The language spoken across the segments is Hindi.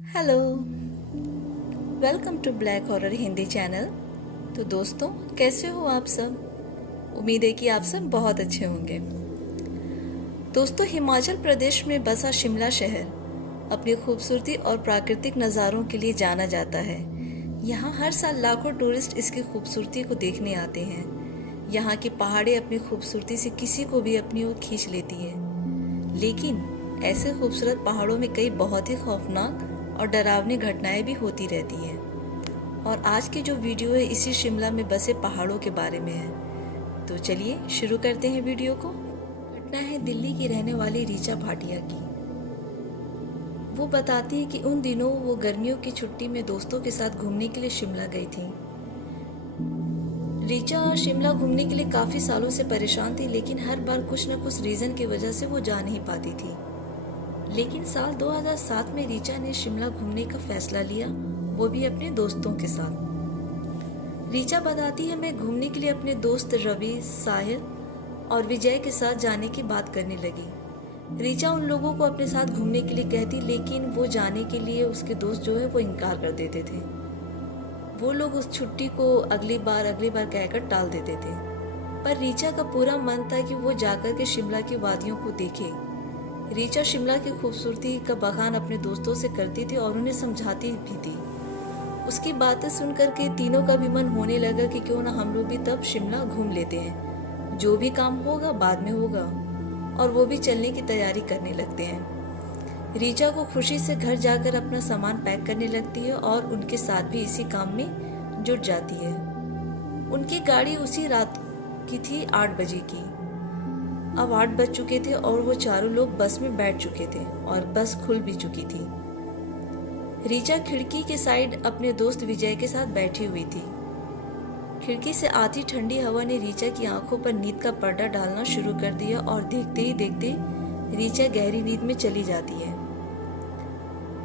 Hello, welcome to black horror Hindi channel. तो दोस्तों, कैसे हो आप सब? उम्मीद है कि आप सब बहुत अच्छे होंगे। दोस्तों, हिमाचल प्रदेश में बसा शिमला शहर अपनी खूबसूरती और प्राकृतिक नज़ारों के लिए जाना जाता है। यहाँ हर साल लाखों टूरिस्ट इसकी खूबसूरती को देखने आते हैं। यहाँ की पहाड़ें अपनी खूबसूरती से किसी को भी अपनी ओर खींच लेती हैं। लेकिन ऐसे खूबसूरत पहाड़ों में कई बहुत ही खौफनाक और डरावनी घटनाएं भी होती रहती हैं। और आज की जो वीडियो है इसी शिमला में बसे पहाड़ों के बारे में है। तो चलिए शुरू करते हैं वीडियो को। घटना है दिल्ली की रहने वाली रीचा भाटिया की। वो बताती है कि उन दिनों वो गर्मियों की छुट्टी में दोस्तों के साथ घूमने के लिए शिमला गई थी। रीचा शिमला घूमने के लिए काफी सालों से परेशान थी, लेकिन हर बार कुछ न कुछ रीजन की वजह से वो जा नहीं पाती थी। लेकिन साल 2007 में रीचा ने शिमला घूमने का फैसला लिया, वो भी अपने दोस्तों के साथ। रीचा बताती है, मैं घूमने के लिए अपने दोस्त रवि, साहिल और विजय के साथ जाने की बात करने लगी। रीचा उन लोगों को अपने साथ घूमने के लिए कहती, लेकिन वो जाने के लिए उसके दोस्त जो है वो इनकार कर देते थे। वो लोग उस छुट्टी को अगली बार कहकर टाल देते थे। पर रीचा का पूरा मन था कि वो जाकर के शिमला की वादियों को देखे। रीचा शिमला की खूबसूरती का बखान अपने दोस्तों से करती थी और उन्हें समझाती भी थी। उसकी बातें सुनकर के तीनों का भी मन होने लगा कि क्यों ना हम लोग भी तब शिमला घूम लेते हैं। जो भी काम होगा बाद में होगा। और वो भी चलने की तैयारी करने लगते हैं। रीचा को खुशी से घर जाकर अपना सामान पैक करने लगती है और उनके साथ भी इसी काम में जुट जाती है। उनकी गाड़ी उसी रात की थी 8 बजे की। अब 8 बज चुके थे और वो चारों लोग बस में बैठ चुके थे और बस खुल भी चुकी थी। रीचा खिड़की के साइड अपने दोस्त विजय के साथ बैठी हुई थी। खिड़की से आती ठंडी हवा ने रीचा की आंखों पर नींद का पर्दा डालना शुरू कर दिया और देखते ही देखते रीचा गहरी नींद में चली जाती है।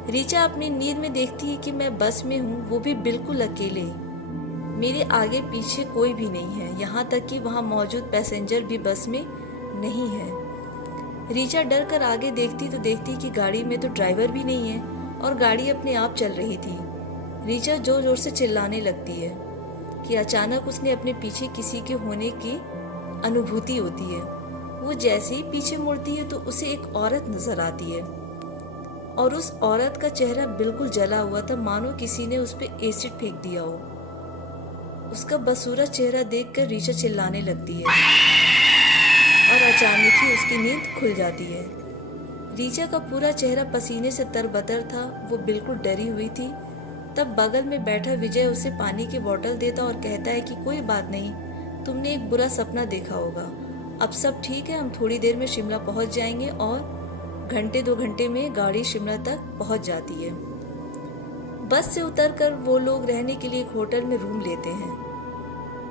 रीचा अपनी नींद में देखती है कि मैं बस में हूँ, वो भी बिल्कुल अकेले। मेरे आगे पीछे कोई भी नहीं है, यहाँ तक कि वहाँ मौजूद पैसेंजर भी बस में नहीं है। रीचा डर कर आगे देखती तो देखती कि गाड़ी में तो ड्राइवर भी नहीं है और गाड़ी अपने आप चल रही थी। रीचा जोर जोर से चिल्लाने लगती है कि अचानक उसने अपने पीछे किसी के होने की अनुभूति होती है। वो जैसे ही पीछे मुड़ती है तो उसे एक औरत नजर आती है और उस औरत का चेहरा बिल्कुल जला हुआ था, मानो किसी ने उस पर एसिड फेंक दिया हो। उसका बदसूरत चेहरा देखकर रीचा चिल्लाने लगती है और अचानक ही उसकी नींद खुल जाती है। रीचा का पूरा चेहरा पसीने से तरबतर था, वो बिल्कुल डरी हुई थी। तब बगल में बैठा विजय उसे पानी की बोतल देता और कहता है कि कोई बात नहीं, तुमने एक बुरा सपना देखा होगा, अब सब ठीक है, हम थोड़ी देर में शिमला पहुंच जाएंगे। और घंटे 2 घंटे में गाड़ी शिमला तक पहुंच जाती है। बस से उतरकर वो लोग रहने के लिए एक होटल में रूम लेते हैं।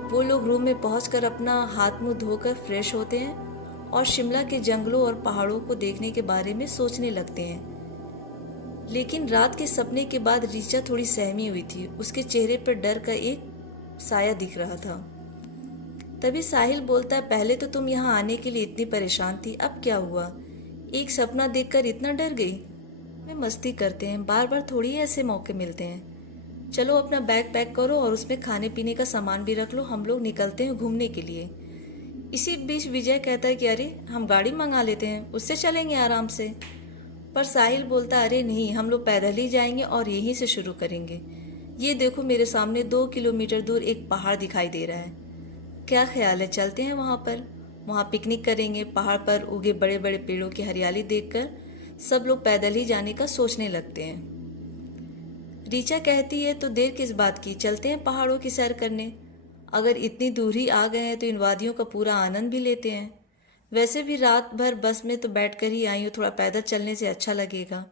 वो लोग रूम में पहुंचकर अपना हाथ मुंह धोकर फ्रेश होते हैं और शिमला के जंगलों और पहाड़ों को देखने के बारे में सोचने लगते हैं। लेकिन रात के सपने के बाद रीचा थोड़ी सहमी हुई थी। उसके चेहरे पर डर का एक साया दिख रहा था। तभी साहिल बोलता है, पहले तो तुम यहाँ आने के लिए इतनी परेशान थी, अब क्या हुआ? एक सपना देखकर इतना डर गई? में मस्ती करते हैं, बार बार थोड़ी ऐसे मौके मिलते हैं। चलो अपना बैग पैक करो और उसमें खाने पीने का सामान भी रख लो, हम लोग निकलते हैं घूमने के लिए। इसी बीच विजय कहता है कि अरे हम गाड़ी मंगा लेते हैं, उससे चलेंगे आराम से। पर साहिल बोलता, अरे नहीं, हम लोग पैदल ही जाएंगे और यहीं से शुरू करेंगे। ये देखो मेरे सामने 2 किलोमीटर दूर एक पहाड़ दिखाई दे रहा है, क्या ख्याल है चलते हैं वहाँ पर, वहाँ पिकनिक करेंगे। पहाड़ पर उगे बड़े बड़े पेड़ों की हरियाली देखकर सब लोग पैदल ही जाने का सोचने लगते हैं। रीचा कहती है, तो देर किस बात की, चलते हैं पहाड़ों की सैर करने। अगर इतनी दूर ही आ गए हैं तो इन वादियों का पूरा आनंद भी लेते हैं। वैसे भी रात भर बस में तो बैठ कर ही आई हूँ, थोड़ा पैदल चलने से अच्छा लगेगा।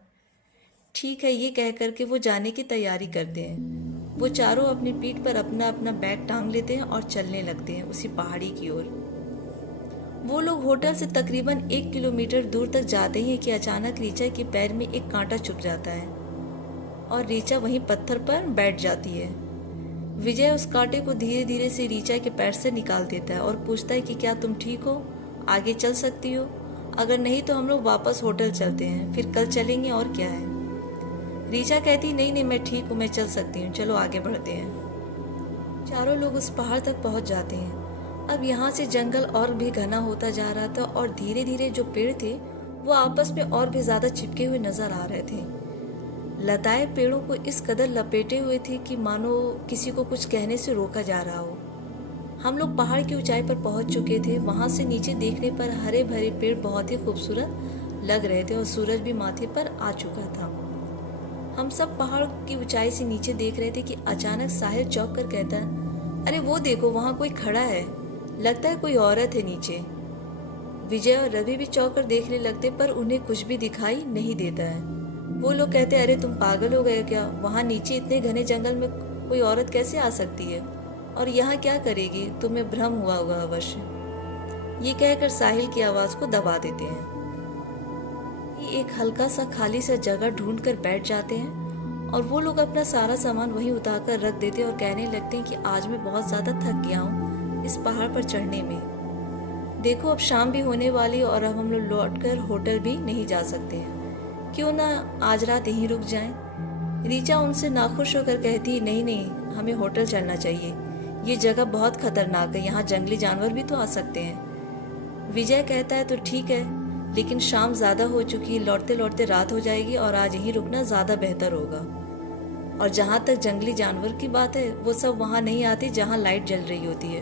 ठीक है, ये कह करके वो जाने की तैयारी करते हैं। वो चारों अपनी पीठ पर अपना अपना बैग टांग लेते हैं और चलने लगते हैं उसी पहाड़ी की ओर। वो लोग होटल से तकरीबन 1 किलोमीटर दूर तक जाते हैं कि अचानक रीचा के पैर में एक कांटा चुभ जाता है और रीचा वहीं पत्थर पर बैठ जाती है। विजय उस कांटे को धीरे धीरे से रीचा के पैर से निकाल देता है और पूछता है कि क्या तुम ठीक हो, आगे चल सकती हो? अगर नहीं तो हम लोग वापस होटल चलते हैं, फिर कल चलेंगे और क्या है। रीचा कहती नहीं नहीं मैं ठीक हूँ, मैं चल सकती हूँ, चलो आगे बढ़ते हैं। चारों लोग उस पहाड़ तक पहुँच जाते हैं। अब यहाँ से जंगल और भी घना होता जा रहा था और धीरे धीरे जो पेड़ थे वो आपस में और भी ज्यादा चिपके हुए नजर आ रहे थे। लताएं पेड़ों को इस कदर लपेटे हुए थी कि मानो किसी को कुछ कहने से रोका जा रहा हो। हम लोग पहाड़ की ऊंचाई पर पहुंच चुके थे। वहां से नीचे देखने पर हरे भरे पेड़ बहुत ही खूबसूरत लग रहे थे और सूरज भी माथे पर आ चुका था। हम सब पहाड़ की ऊंचाई से नीचे देख रहे थे कि अचानक साहिल चौंक कर कहता, अरे वो देखो वहां कोई खड़ा है, लगता है कोई औरत है नीचे। विजय और रवि भी चौंक कर देखने लगते पर उन्हें कुछ भी दिखाई नहीं देता है। वो लोग कहते, अरे तुम पागल हो गए क्या, वहां नीचे इतने घने जंगल में कोई औरत कैसे आ सकती है और यहाँ क्या करेगी, तुम्हें भ्रम हुआ होगा अवश्य। ये कहकर साहिल की आवाज को दबा देते हैं। ये एक हल्का सा खाली सा जगह ढूंढ कर बैठ जाते हैं और वो लोग अपना सारा सामान वहीं उतार कर रख देते हैं और कहने लगते हैं कि आज मैं बहुत ज्यादा थक गया हूँ इस पहाड़ पर चढ़ने में। देखो अब शाम भी होने वाली और अब हम लोग लौटकर होटल भी नहीं जा सकते हैं, क्यों ना आज रात यहीं रुक जाएं। रीचा उनसे नाखुश होकर कहती, नहीं नहीं हमें होटल चलना चाहिए, ये जगह बहुत खतरनाक है, यहाँ जंगली जानवर भी तो आ सकते हैं। विजय कहता है तो ठीक है, लेकिन शाम ज्यादा हो चुकी, लौटते लौटते रात हो जाएगी और आज यहीं रुकना ज्यादा बेहतर होगा। और जहाँ तक जंगली जानवर की बात है वो सब वहाँ नहीं आते जहाँ लाइट जल रही होती है,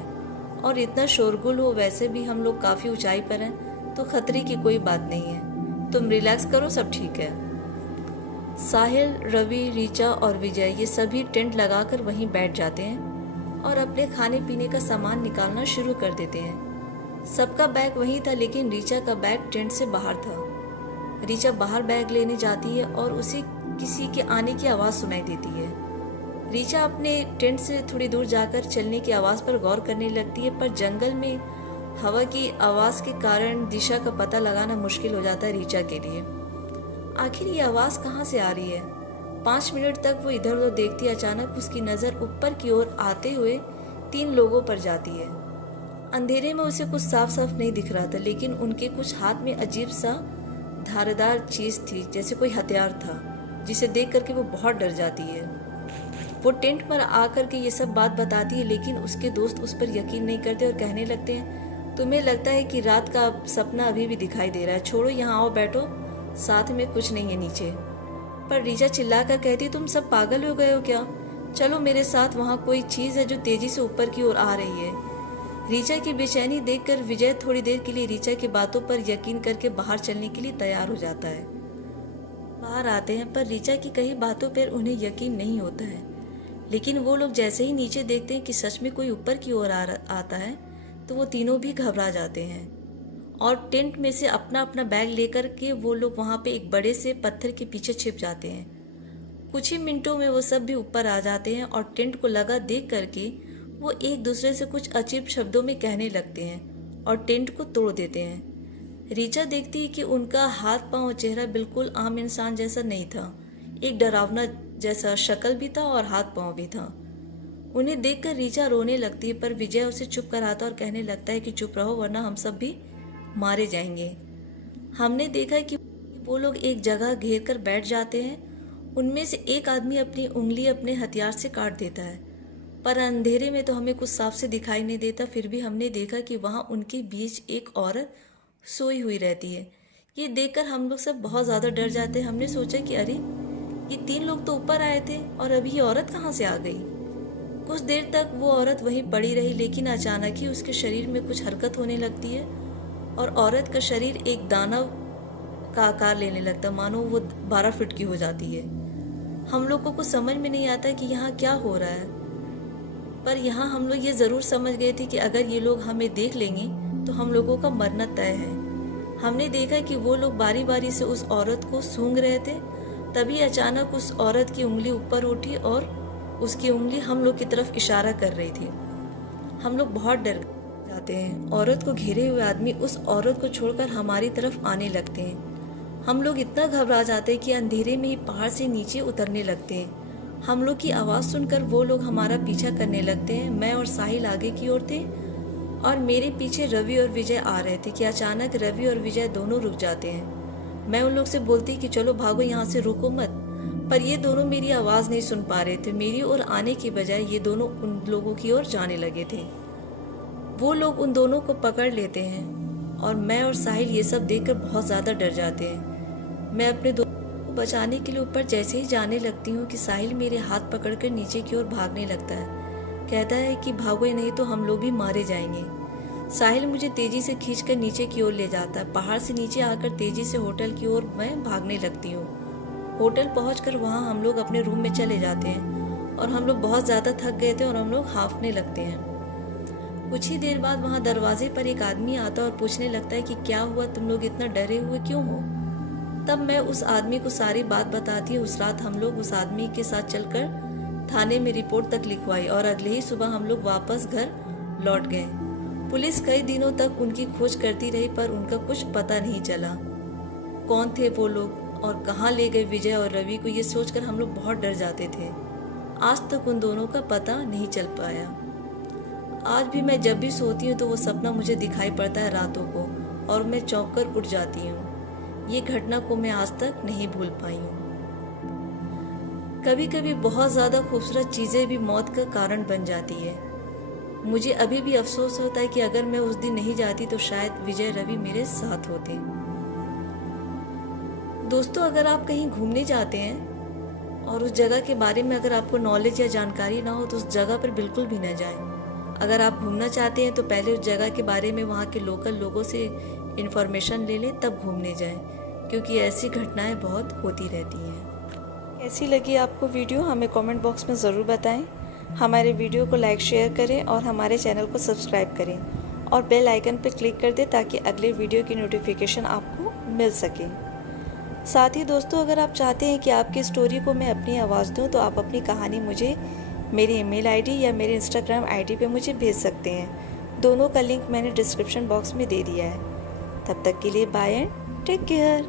और इतना शोरगुल हो, वैसे भी हम लोग काफी ऊंचाई पर हैं तो खतरे की कोई बात नहीं है, तुम रिलैक्स करो, सब ठीक है। साहिल, रवि, रीचा और विजय ये सभी टेंट लगाकर वहीं बैठ जाते हैं और अपने खाने पीने का सामान निकालना शुरू कर देते हैं। सबका बैग वहीं था लेकिन रीचा का बैग टेंट से बाहर था। रीचा बाहर बैग लेने जाती है और उसे किसी के आने की आवाज सुनाई देती है। रीचा अपने टेंट से थोड़ी दूर जाकर चलने की आवाज पर गौर करने लगती है, पर जंगल में हवा की आवाज के कारण दिशा का पता लगाना मुश्किल हो जाता है रीचा के लिए। आखिर ये आवाज कहाँ से आ रही है। 5 मिनट तक वो इधर उधर देखती, अचानक उसकी नजर ऊपर की ओर आते हुए 3 लोगों पर जाती है। अंधेरे में उसे कुछ साफ साफ नहीं दिख रहा था, लेकिन उनके कुछ हाथ में अजीब सा धारदार चीज थी, जैसे कोई हथियार था, जिसे देख करके वो बहुत डर जाती है। वो टेंट पर आकर के ये सब बात बताती है, लेकिन उसके दोस्त उस पर यकीन नहीं करते और कहने लगते हैं, तुम्हें लगता है कि रात का सपना अभी भी दिखाई दे रहा है, छोड़ो यहाँ आओ बैठो, साथ में कुछ नहीं है नीचे। पर रीचा चिल्लाकर कहती, तुम सब पागल हो गए हो क्या, चलो मेरे साथ, वहाँ कोई चीज है जो तेजी से ऊपर की ओर आ रही है। रीचा की बेचैनी देखकर विजय थोड़ी देर के लिए रीचा की बातों पर यकीन करके बाहर चलने के लिए तैयार हो जाता है। बाहर आते हैं पर रीचा की कई बातों पर उन्हें यकीन नहीं होता है, लेकिन वो लोग जैसे ही नीचे देखते हैं कि सच में कोई ऊपर की ओर आता है तो वो तीनों भी घबरा जाते हैं और टेंट में से अपना अपना बैग लेकर के वो लोग वहां पे एक बड़े से पत्थर के पीछे छिप जाते हैं। कुछ ही मिनटों में वो सब भी ऊपर आ जाते हैं और टेंट को लगा देख करके वो एक दूसरे से कुछ अजीब शब्दों में कहने लगते हैं और टेंट को तोड़ देते हैं। रीचा देखती है कि उनका हाथ पांव और चेहरा बिल्कुल आम इंसान जैसा नहीं था, एक डरावना जैसा शक्ल भी था और हाथ पांव भी था। उन्हें देखकर रीचा रोने लगती है, पर विजय उसे चुप कराता और कहने लगता है कि चुप रहो वरना हम सब भी मारे जाएंगे। हमने देखा कि वो लोग एक जगह घेर कर बैठ जाते हैं। उनमें से एक आदमी अपनी उंगली अपने हथियार से काट देता है, पर अंधेरे में तो हमें कुछ साफ से दिखाई नहीं देता। फिर भी हमने देखा कि वहां उनके बीच एक औरत सोई हुई रहती है। ये देखकर हम लोग सब बहुत ज्यादा डर जाते हैं। हमने सोचा कि अरे ये 3 लोग तो ऊपर आए थे और अभी ये औरत कहाँ से आ गई। कुछ देर तक वो औरत वहीं पड़ी रही, लेकिन अचानक ही उसके शरीर में कुछ हरकत होने लगती है और औरत का शरीर एक दानव का आकार लेने लगता, मानो वो 12 फीट की हो जाती है। हम लोग को कुछ समझ में नहीं आता कि यहाँ क्या हो रहा है, पर यहाँ हम लोग ये जरूर समझ गए थे कि अगर ये लोग हमें देख लेंगे तो हम लोगों का मरना तय है। हमने देखा कि वो लोग बारी बारी से उस औरत को सूंघ रहे थे। तभी अचानक उस औरत की उंगली ऊपर उठी और उसकी उंगली हम लोग की तरफ इशारा कर रही थी। हम लोग बहुत डर जाते हैं। औरत को घेरे हुए आदमी उस औरत को छोड़कर हमारी तरफ आने लगते हैं। हम लोग इतना घबरा जाते हैं कि अंधेरे में ही पहाड़ से नीचे उतरने लगते हैं। हम लोग की आवाज सुनकर वो लोग हमारा पीछा करने लगते हैं। मैं और साहिल आगे की ओर थे और मेरे पीछे रवि और विजय आ रहे थे कि अचानक रवि और विजय दोनों रुक जाते हैं। मैं उन लोग से बोलती कि चलो भागो यहाँ से, रुको मत। पर ये दोनों मेरी आवाज़ नहीं सुन पा रहे थे। मेरी ओर आने की बजाय ये दोनों उन लोगों की ओर जाने लगे थे। वो लोग उन दोनों को पकड़ लेते हैं और मैं और साहिल ये सब देखकर बहुत ज़्यादा डर जाते हैं। मैं अपने दोस्तों को बचाने के लिए ऊपर जैसे ही जाने लगती हूँ कि साहिल मेरे हाथ पकड़कर नीचे की ओर भागने लगता है। कहता है कि भागो नहीं तो हम लोग भी मारे जाएंगे। साहिल मुझे तेजी से खींचकर नीचे की ओर ले जाता है। पहाड़ से नीचे आकर तेजी से होटल की ओर मैं भागने लगती हूँ। होटल पहुंचकर वहां हम लोग अपने रूम में चले जाते हैं और हम लोग बहुत ज़्यादा थक गए थे और हम लोग हांफने लगते हैं। कुछ ही देर बाद वहां दरवाजे पर एक आदमी आता है और पूछने लगता है कि क्या हुआ, तुम लोग इतना डरे हुए क्यों हो। तब मैं उस आदमी को सारी बात बताती हूँ। उस रात हम लोग उस आदमी के साथ चलकर थाने में रिपोर्ट तक लिखवाई और अगले ही सुबह हम लोग वापस घर लौट गए। पुलिस कई दिनों तक उनकी खोज करती रही पर उनका कुछ पता नहीं चला। कौन थे वो लोग और कहाँ ले गए विजय और रवि को, ये सोचकर हम लोग बहुत डर जाते थे। आज तक उन दोनों का पता नहीं चल पाया। आज भी मैं जब भी सोती हूँ तो वो सपना मुझे दिखाई पड़ता है रातों को और मैं चौंक कर उठ जाती हूँ। ये घटना को मैं आज तक नहीं भूल पाई हूँ। कभी कभी बहुत ज़्यादा खूबसूरत चीज़ें भी मौत का कारण बन जाती है। मुझे अभी भी अफसोस होता है कि अगर मैं उस दिन नहीं जाती तो शायद विजय रवि मेरे साथ होते। दोस्तों, अगर आप कहीं घूमने जाते हैं और उस जगह के बारे में अगर आपको नॉलेज या जानकारी ना हो तो उस जगह पर बिल्कुल भी न जाएं। अगर आप घूमना चाहते हैं तो पहले उस जगह के बारे में वहाँ के लोकल लोगों से इन्फॉर्मेशन ले लें, तब घूमने जाएं, क्योंकि ऐसी घटनाएं बहुत होती रहती हैं। कैसी लगी आपको वीडियो, हमें कमेंट बॉक्स में ज़रूर बताएं। हमारे वीडियो को लाइक शेयर करें और हमारे चैनल को सब्सक्राइब करें और बेल आइकन पर क्लिक कर दें ताकि अगले वीडियो की नोटिफिकेशन आपको मिल सके। साथ ही दोस्तों, अगर आप चाहते हैं कि आपकी स्टोरी को मैं अपनी आवाज़ दूं तो आप अपनी कहानी मुझे मेरी ईमेल आईडी या मेरे इंस्टाग्राम आईडी पे मुझे भेज सकते हैं। दोनों का लिंक मैंने डिस्क्रिप्शन बॉक्स में दे दिया है। तब तक के लिए बाय एंड टेक केयर।